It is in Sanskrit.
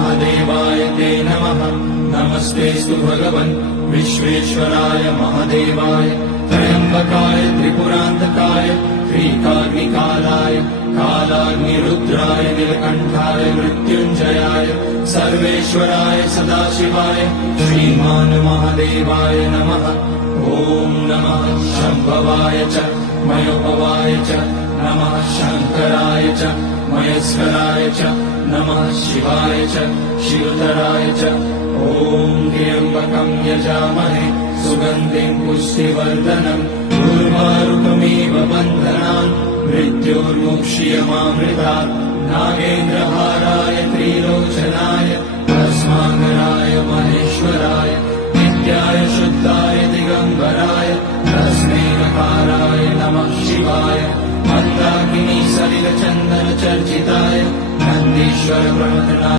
महादेवाय ते नमः। नमस्तेऽस्तु भगवन् विश्वेश्वराय महादेवाय त्र्यम्बकाय त्रिपुरान्तकाय त्रिकाग्निकालाय कालाग्निरुद्राय नीलकण्ठाय मृत्युञ्जयाय सर्वेश्वराय सदाशिवाय श्रीमान् महादेवाय नमः। ॐ नमः शम्भवाय च मयोपवाय च नमः शङ्कराय च मयस्कराय च नमः शिवाय च शिवतराय च। ॐ त्र्यम्बकं यजामहे सुगन्धिं पुष्टिवर्धनम् उर्वारुकमिव बन्धनान् मृत्योर्मुक्ष्यमामृतात्। नागेन्द्रहाराय त्रिलोचनाय भस्माकराय महेश्वराय नित्याय शुद्धाय दिगम्बराय तस्मै नकाराय नमः शिवाय। मन्दाकिनी सलिलचन्दन चर्चिताय नन्दीश्वर प्रणतनाय